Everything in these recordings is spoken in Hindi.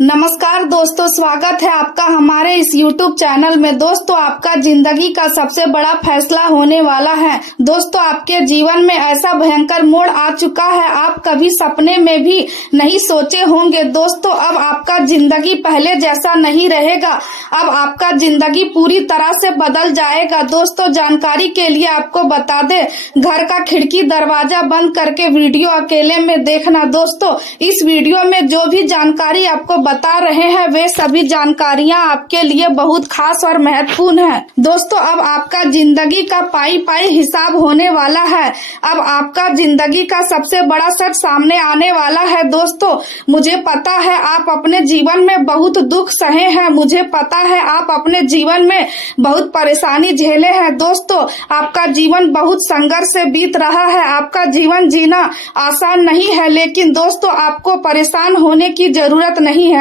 नमस्कार दोस्तों, स्वागत है आपका हमारे इस YouTube चैनल में। दोस्तों, आपका जिंदगी का सबसे बड़ा फैसला होने वाला है। दोस्तों, आपके जीवन में ऐसा भयंकर मोड़ आ चुका है, आप कभी सपने में भी नहीं सोचे होंगे। दोस्तों, अब आपका जिंदगी पहले जैसा नहीं रहेगा, अब आपका जिंदगी पूरी तरह से बदल जाएगा। दोस्तों, जानकारी के लिए आपको बता दें, घर का खिड़की दरवाजा बंद करके वीडियो अकेले में देखना। दोस्तों, इस वीडियो में जो भी जानकारी आपको बता रहे हैं वे सभी जानकारियां आपके लिए बहुत खास और महत्वपूर्ण है। दोस्तों, अब आपका जिंदगी का पाई पाई हिसाब होने वाला है। अब आपका जिंदगी का सबसे बड़ा सच सामने आने वाला है। दोस्तों, मुझे पता है आप अपने जीवन में बहुत दुख सहे हैं, मुझे पता है आप अपने जीवन में बहुत परेशानी झेले हैं। दोस्तों, आपका जीवन बहुत संघर्ष से बीत रहा है, आपका जीवन जीना आसान नहीं है, लेकिन दोस्तों आपको परेशान होने की जरूरत नहीं है,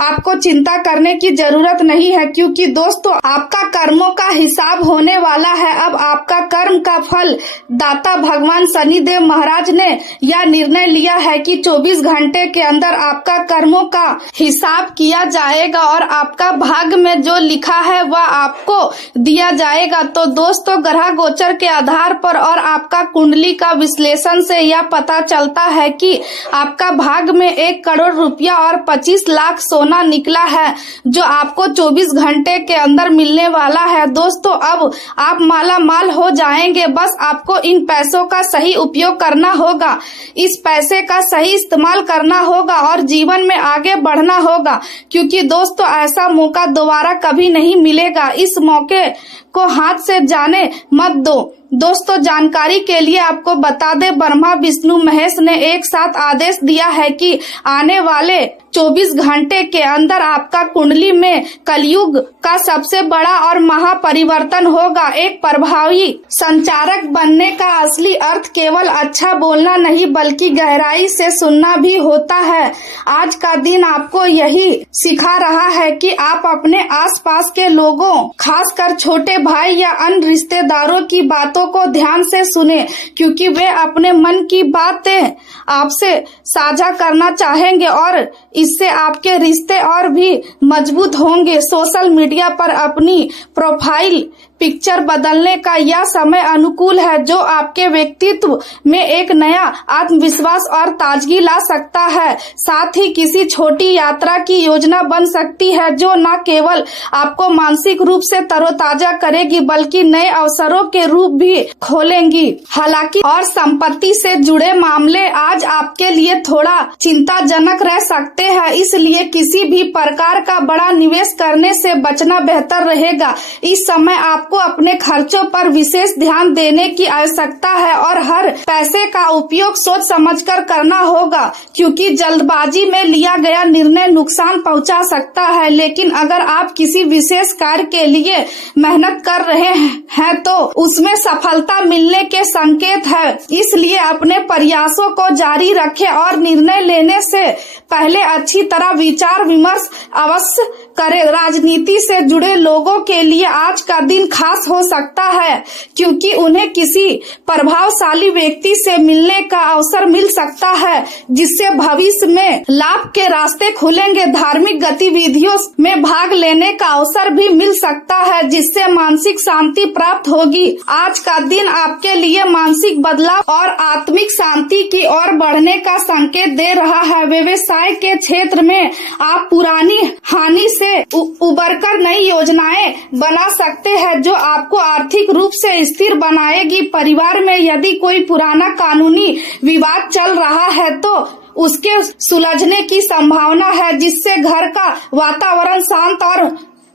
आपको चिंता करने की जरूरत नहीं है, क्योंकि दोस्तों आपका कर्मों का हिसाब होने वाला है। अब आपका कर्म का फल दाता भगवान शनिदेव महाराज ने यह निर्णय लिया है कि 24 घंटे के अंदर आपका कर्मों का हिसाब किया जाएगा और आपका भाग्य में जो लिखा है वह आपको दिया जाएगा। तो दोस्तों, ग्रह गोचर के आधार पर और आपका कुंडली का विश्लेषण से यह पता चलता है कि आपका भाग्य में 1 करोड़ रुपया और 25 लाख सोना निकला है, जो आपको 24 घंटे के अंदर मिलने वाला है। दोस्तों, अब आप माला माल हो जाएंगे, बस आपको इन पैसों का सही उपयोग करना होगा, इस पैसे का सही इस्तेमाल करना होगा और जीवन में आगे बढ़ना होगा, क्योंकि दोस्तों ऐसा मौका दोबारा कभी नहीं मिलेगा। इस मौके को हाथ से जाने मत दो। दोस्तों, जानकारी के लिए आपको बता दें, ब्रह्मा विष्णु महेश ने एक साथ आदेश दिया है कि आने वाले 24 घंटे के अंदर आपका कुंडली में कलयुग का सबसे बड़ा और महापरिवर्तन होगा। एक प्रभावी संचारक बनने का असली अर्थ केवल अच्छा बोलना नहीं बल्कि गहराई से सुनना भी होता है। आज का दिन आपको यही सिखा रहा है कि आप अपने आसपास के लोगों, खासकर छोटे भाई या अन्य रिश्तेदारों की बातों को ध्यान से सुने, क्योंकि वे अपने मन की बातें आपसे साझा करना चाहेंगे और इससे आपके रिश्ते और भी मजबूत होंगे। सोशल मीडिया पर अपनी प्रोफाइल पिक्चर बदलने का यह समय अनुकूल है, जो आपके व्यक्तित्व में एक नया आत्मविश्वास और ताजगी ला सकता है। साथ ही किसी छोटी यात्रा की योजना बन सकती है, जो न केवल आपको मानसिक रूप से तरोताजा करेगी बल्कि नए अवसरों के रूप भी खोलेंगी। हालांकि और संपत्ति से जुड़े मामले आज आपके लिए थोड़ा चिंताजनक रह सकते हैं, इसलिए किसी भी प्रकार का बड़ा निवेश करने से बचना बेहतर रहेगा। इस समय आपको अपने खर्चों पर विशेष ध्यान देने की आवश्यकता है और हर पैसे का उपयोग सोच समझकर करना होगा, क्योंकि जल्दबाजी में लिया गया निर्णय नुकसान पहुंचा सकता है। लेकिन अगर आप किसी विशेष कार्य के लिए मेहनत कर रहे हैं तो उसमें सफलता मिलने के संकेत है, इसलिए अपने प्रयासों को जारी रखें और निर्णय लेने से पहले अच्छी तरह विचार विमर्श अवश्य करें। राजनीति से जुड़े लोगों के लिए आज का दिन खास हो सकता है, क्योंकि उन्हें किसी प्रभावशाली व्यक्ति से मिलने का अवसर मिल सकता है, जिससे भविष्य में लाभ के रास्ते खुलेंगे। धार्मिक गतिविधियों में भाग लेने का अवसर भी मिल सकता है, जिससे मानसिक शांति प्राप्त होगी। आज का दिन आपके लिए मानसिक बदलाव और आत्मिक शांति की ओर बढ़ने का संकेत दे रहा है। व्यवसाय के क्षेत्र में आप पुरानी हानि से उबरकर नई योजनाएं बना सकते हैं, जो आपको आर्थिक रूप से स्थिर बनाएगी। परिवार में यदि कोई पुराना कानूनी विवाद चल रहा है तो उसके सुलझने की संभावना है, जिससे घर का वातावरण शांत और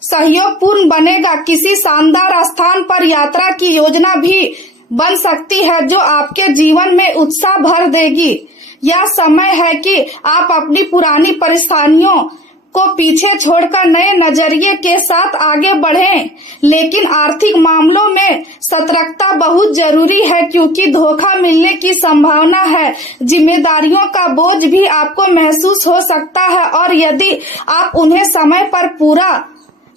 सहयोगपूर्ण बनेगा। किसी शानदार स्थान पर यात्रा की योजना भी बन सकती है, जो आपके जीवन में उत्साह भर देगी। यह समय है कि आप अपनी पुरानी परेशानियों को पीछे छोड़कर नए नजरिए के साथ आगे बढ़ें, लेकिन आर्थिक मामलों में सतर्कता बहुत जरूरी है, क्योंकि धोखा मिलने की संभावना है। जिम्मेदारियों का बोझ भी आपको महसूस हो सकता है और यदि आप उन्हें समय पर पूरा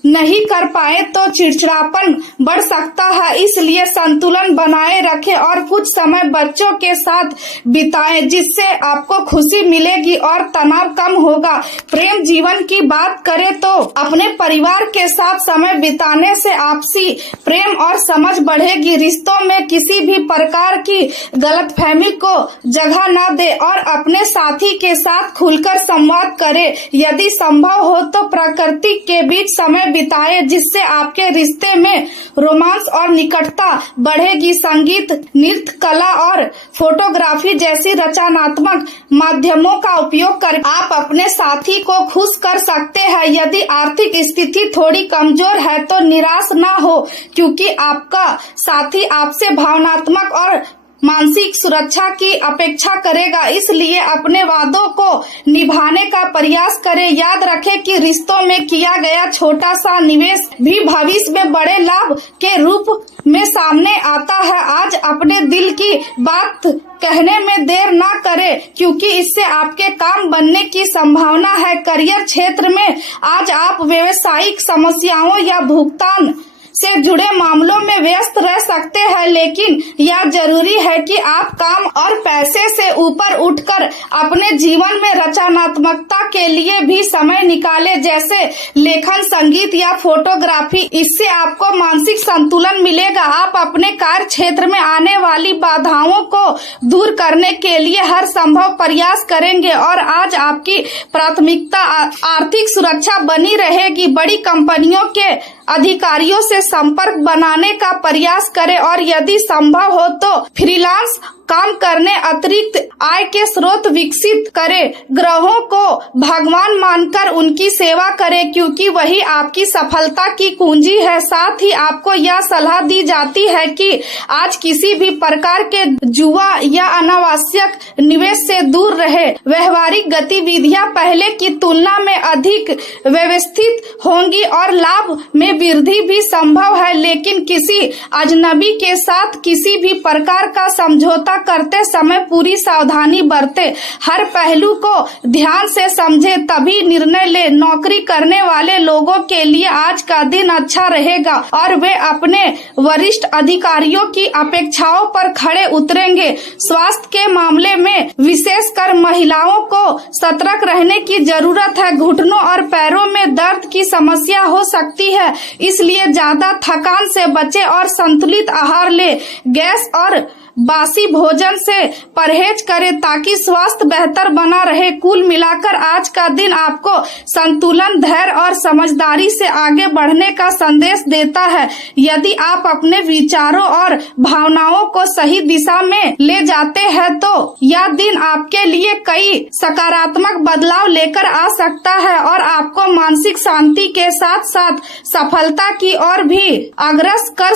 नहीं कर पाए तो चिड़चिड़ापन बढ़ सकता है, इसलिए संतुलन बनाए रखें और कुछ समय बच्चों के साथ बिताएं जिससे आपको खुशी मिलेगी और तनाव कम होगा। प्रेम जीवन की बात करें तो अपने परिवार के साथ समय बिताने से आपसी प्रेम और समझ बढ़ेगी। रिश्तों में किसी भी प्रकार की गलतफहमी को जगह न दे और अपने साथी के साथ खुलकर संवाद करें। यदि संभव हो तो प्रकृति के बीच समय बिताए जिससे आपके रिश्ते में रोमांस और निकटता बढ़ेगी। संगीत, नृत्य, कला और फोटोग्राफी जैसी रचनात्मक माध्यमों का उपयोग कर आप अपने साथी को खुश कर सकते हैं। यदि आर्थिक स्थिति थोड़ी कमजोर है तो निराश ना हो, क्योंकि आपका साथी आपसे भावनात्मक और मानसिक सुरक्षा की अपेक्षा करेगा, इसलिए अपने वादों को निभाने का प्रयास करें। याद रखें कि रिश्तों में किया गया छोटा सा निवेश भी भविष्य में बड़े लाभ के रूप में सामने आता है। आज अपने दिल की बात कहने में देर ना करें, क्योंकि इससे आपके काम बनने की संभावना है। करियर क्षेत्र में आज आप व्यावसायिक समस्याओं या भुगतान से जुड़े मामलों में व्यस्त रह सकते हैं, लेकिन यह जरूरी है कि आप काम और पैसे से ऊपर उठकर अपने जीवन में रचनात्मकता के लिए भी समय निकालें, जैसे लेखन, संगीत या फोटोग्राफी। इससे आपको मानसिक संतुलन मिलेगा। आप अपने कार्य क्षेत्र में आने वाली बाधाओं को दूर करने के लिए हर संभव प्रयास करेंगे और आज आपकी प्राथमिकता आर्थिक सुरक्षा बनी रहेगी। बड़ी कंपनियों के अधिकारियों से संपर्क बनाने का प्रयास करें और यदि संभव हो तो फ्रीलांस काम करने अतिरिक्त आय के स्रोत विकसित करें। ग्रहों को भगवान मानकर उनकी सेवा करें, क्योंकि वही आपकी सफलता की कुंजी है। साथ ही आपको यह सलाह दी जाती है कि आज किसी भी प्रकार के जुआ या अनावश्यक निवेश से दूर रहे। व्यवहारिक गतिविधियां पहले की तुलना में अधिक व्यवस्थित होंगी और लाभ में वृद्धि भी संभव है, लेकिन किसी अजनबी के साथ किसी भी प्रकार का समझौता करते समय पूरी सावधानी बरते। हर पहलू को ध्यान से समझे तभी निर्णय ले। नौकरी करने वाले लोगों के लिए आज का दिन अच्छा रहेगा और वे अपने वरिष्ठ अधिकारियों की अपेक्षाओं पर खड़े उतरेंगे। स्वास्थ्य के मामले में विशेषकर महिलाओं को सतर्क रहने की जरूरत है। घुटनों और पैरों में दर्द की समस्या हो सकती है, इसलिए ज्यादा थकान से बचे और संतुलित आहार ले। गैस और बासी भोजन से परहेज करें ताकि स्वास्थ्य बेहतर बना रहे। कुल मिलाकर आज का दिन आपको संतुलन, धैर्य और समझदारी से आगे बढ़ने का संदेश देता है। यदि आप अपने विचारों और भावनाओं को सही दिशा में ले जाते हैं तो यह दिन आपके लिए कई सकारात्मक बदलाव लेकर आ सकता है और आपको मानसिक शांति के साथ साथ सफलता की ओर भी अग्रसर कर